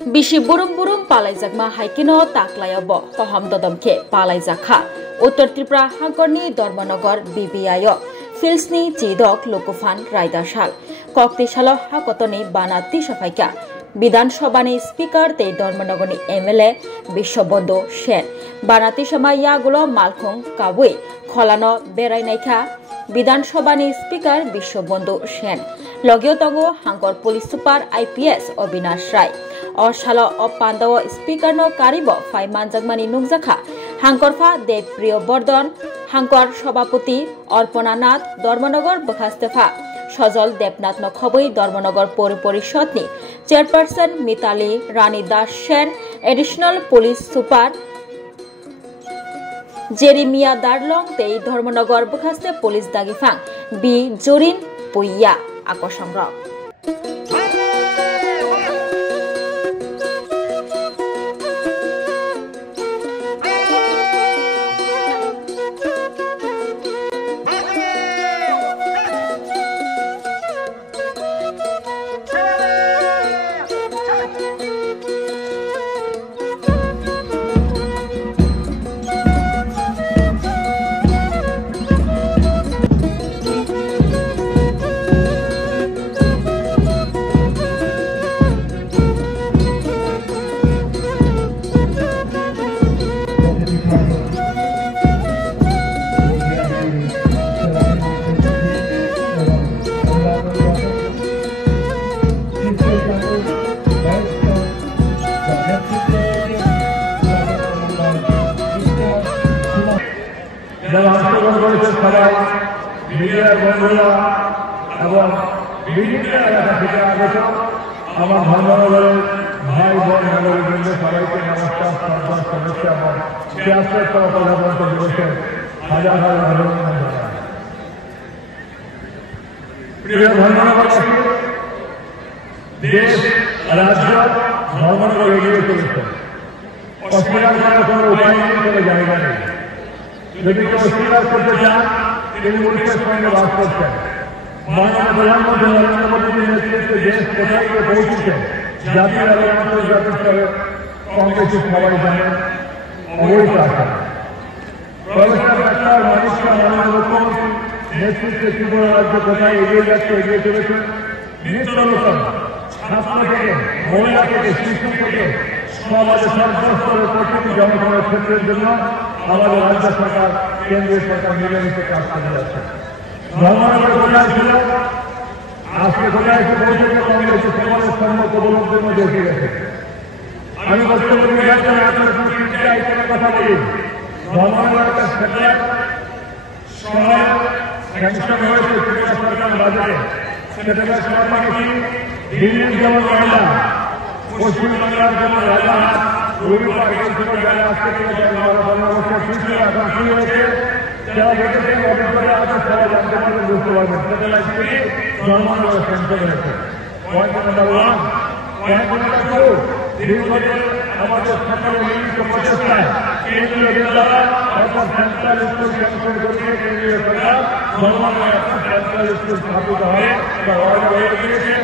Bisi burung-burung palaijakma haikino taklayabo koham dodamke palaijakha Uttar Tripura hangkorni Dharmanagar BBIO Filsni Chidok Lokofan Raidashal Koktishalo hakotoni banati safaika বিধানসভানি speaker তে ধর্মনগরনি MLA Biswabandhu Sen বানাতি সময় ইয়াগুলো মালখং কাবুই খলানো বেড়াইনাইখা বিধানসভানি স্পিকার বিশ্ববন্ধু সেন লগিও তঙ্গ হাঙ্কর police super IPS Abinash Roy অশাল অপান্দাও স্পিকার ন কারিব ফাই মানজাগমানি নুকজাখা হাঙ্করফা দেবপ্রিয় বর্ধন হাঙ্কর সভাপতি অর্পণা নাথ ধর্মনগর বখাস্তেফা সজল দেবনাথ নখবই ধর্মনগর পৌর পরিষদনি chairperson Mitali Rani Das Sen additional police super Jeremiah Darlong তেই ধর্মনগর বখাস্তে পুলিশ দাগিফাং বি জরিন পুইয়া আকসংগ্রহ যারা অংশগ্রহণ করেছেন সবাই মিডিয়ার বন্ধুরা এবং বিভিন্ন এলাকা থেকে আগত আমার ধর্মনগরের ভাই বোন নগরবৃন্দ সবাইকে নমস্কার শ্রদ্ধা শুভেচ্ছা এবং ৭৬তম প্রজাতন্ত্র দিবসের হাজার হাজার অভিনন্দন জানাই। প্রিয় ধর্মনগরবাসী, দেশ রাজ্য ধর্মনগর এগিয়ে চলেছে। অস্বীকার করার কোনো উপায় নেই, কোনো জায়গা নেই। যদি কেউ অস্বীকার করতে চান, তিনি মূর্খের সঙ্গে বাস করছেন। মাননীয় প্রধানমন্ত্রী নরেন্দ্র মোদীর নেতৃত্বে দেশ কোথায় গিয়ে পৌঁছেছে জাতীয় এবং আন্তর্জাতিক স্তরে কম বেশি সবাই জানেন। অবৈধ আছে প্রফেসর ডাক্তার মানিক শাহ মাননীয় মুখ্যমন্ত্রী নেতৃত্বে ত্রিপুরা রাজ্য কোথায় এগিয়ে যাচ্ছে, এগিয়ে চলেছে। নিত্যনূতন ছাত্র থেকে মহিলা থেকে শিশু থেকে সমাজের সর্বস্তরের প্রতিটি জনগণের ক্ষেত্রের জন্য আমাদের রাজ্য সরকার কেন্দ্রীয় সরকার মিলেমিশে কাজ করে যাচ্ছে। ধর্মনগর কোথায় ছিল, আজকে কোথায় এসে পৌঁছেছে, কংগ্রেসের সমাজের সম্মত উপলব্ধির মধ্যে এসে গেছে। আমি বক্তব্য নির্বাচনে আপনার কোনো কথা বলি। ধর্মনগর একটা সেটেলাইট শহর স্যাংশন হয়েছে ত্রিপুরা সরকার বাজেটে। সেটেলাইট শহর মানে কি? দিল্লির যেমন মহিলা, পশ্চিমবাংলার যেমন রাজাহাট, রবিবার যারা আজকে থেকে অবস্থায় সৃষ্টি এখন শুরু হয়েছে, যারা দেখেছেন অভিজ্ঞতা আছে সবাই জানতে পারবেন, বুঝতে পারবেন। সেটেলাইট থেকে ধর্মনগর সেন্টার হয়েছে। Point number 1। পয়েন্ট নাম্বার 2, দীর্ঘদিন আমাদের সরকারের নিয়মিত প্রচেষ্টায় কেন্দ্রীয় বিদ্যালয় অর্থাৎ সেন্ট্রাল স্কুল স্যাংশন করিয়ে কেন্দ্রীয় সরকার ধর্মনগরে একটা সেন্ট্রাল স্কুল স্থাপিত হয়ে তার অর্ডার হয়ে গিয়েছে।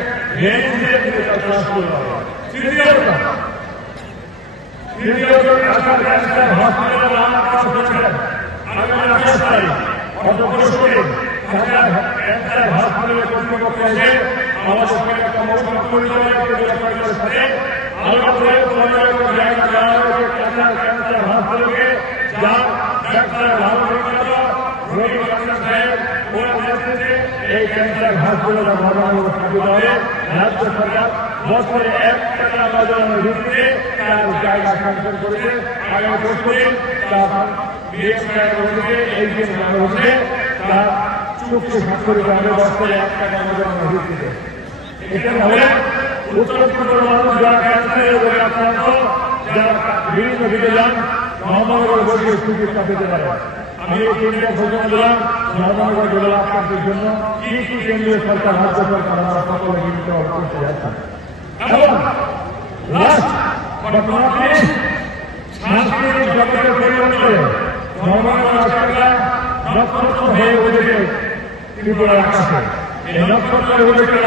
তার ক্লাস শুরু হবে। তৃতীয়ত ঢাকার ক্যান্সার হসপিটালের নাম করেছেন আগামী 28 তারিখ অর্থাৎ পরশুদিন ঢাকার ক্যান্সার হসপিটালের কর্তৃপক্ষ এসে আমাদের একটা মৌখিক পরিকল্পনার সাথে আলাদা করে 15 জায়গা দেওয়া হয়েছে ক্যান্সার হসপিটালকে, যা ডাক্তার ভালো বিখ্যাত রবি ডাক্তার সাহেব ওর নেতৃত্বে এই ক্যান্সার হসপিটাল ধর্মনগর স্থাপিত হবে। রাজ্য সরকার বছরে 1 টাকা বাজারের ভিত্তিতে তার জায়গা সংশোধন করেছে। আগামী পরশুদিন তার এই যে হচ্ছে তার চুক্তি স্বাক্ষরিত হবে বছরে 1 টাকা বাজারের ভিত্তিতে। এটা হলে উত্তর পূর্ব মানুষ যারা ক্যান্সারের রোগে আক্রান্ত, যারা বিভিন্ন দিকে যান, ধর্মনগর বসে চিকিৎসা পেতে পারে। আমি এই কেন্দ্রীয় ঘোষণা দিলাম ধর্মনগর ডেভেলপমেন্টের জন্য কি কি কেন্দ্রীয় সরকার, রাজ্য সরকার আমরা সকলে মিলিত করতে যাচ্ছি। এবং সাংস্কৃতিক জগতের পরিবর্তে ধর্মনগর সরকার নক্ষত্র হয়ে উঠেছে ত্রিপুরার আকাশে। এই নক্ষত্র হয়ে উঠেছে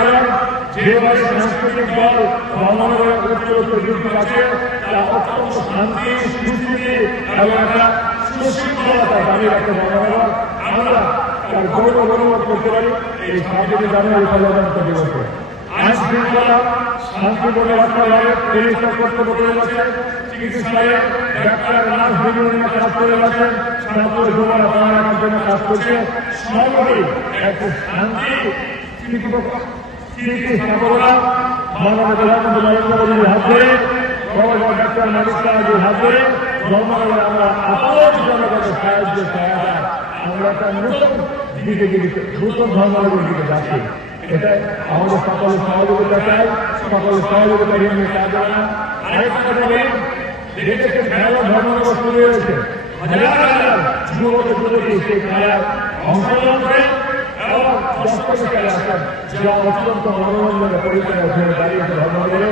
যেভাবে সাংস্কৃতিক দল ধর্মনগরে উচ্চতর বৃদ্ধি পাচ্ছে তা অত্যন্ত শান্তি সুস্থিতি এবং একটা সুশৃঙ্খলতা দাঁড়িয়ে রাখতে ধর্মনগর আমরা তার গৌরব অনুভব করতে পারি এই 7 জানুয়ারি সাধারণতন্ত্র দিবসে। আইন শৃঙ্খলা শান্তি বলে রক্ষা হবে, পুলিশ কর্তব্য করে যাচ্ছে, চিকিৎসায় ডাক্তার নার্স বিভিন্ন কাজ করে যাচ্ছেন, ছাত্র যুবরা পড়াশোনার জন্য কাজ করছে, সর্বোপরি একটা শান্তি স্থাপনা মাননীয় প্রধানমন্ত্রী নরেন্দ্র মোদীর হাত ধরে গভর্নর ডাক্তার মানিক সাহাজির হাত ধরে ধর্মনগরে আমরা আপনার জনগণের সাহায্য সহায়তা আমরা একটা নতুন দিকে নতুন ধর্মনগরের দিকে যাচ্ছি। এটা আমাদের সকলের সহযোগিতা চাই, সকলের সহযোগিতা নিয়ে কাজ হবে না। আরেকটা কথা বলি, দেশের খেলা ধর্মনগর শুরু হয়েছে, হাজার হাজার যুবক যুবতী সেই খেলায় অংশগ্রহণ করে এবং দর্শকের খেলা আসেন, যা অত্যন্ত মনোরঞ্জনের পরিচয় হয়ে দাঁড়িয়েছে ধর্মনগরে।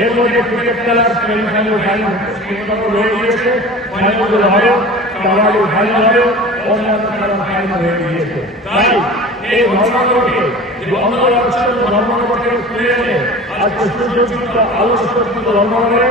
এর মধ্যে ক্রিকেট খেলার সেমিফাইনাল ফাইনাল হয়ে গিয়েছে, ফাইনালগুলো হবে, কাবাডি ফাইনাল হবে, অন্যান্য খেলার ফাইনাল হয়ে গিয়েছে। তাই এই ধর্মনগরকে ধর্মনগরকে ফিরে এনে আজকে সুসজ্জিত আলোকসজ্জিত ধর্মনগরে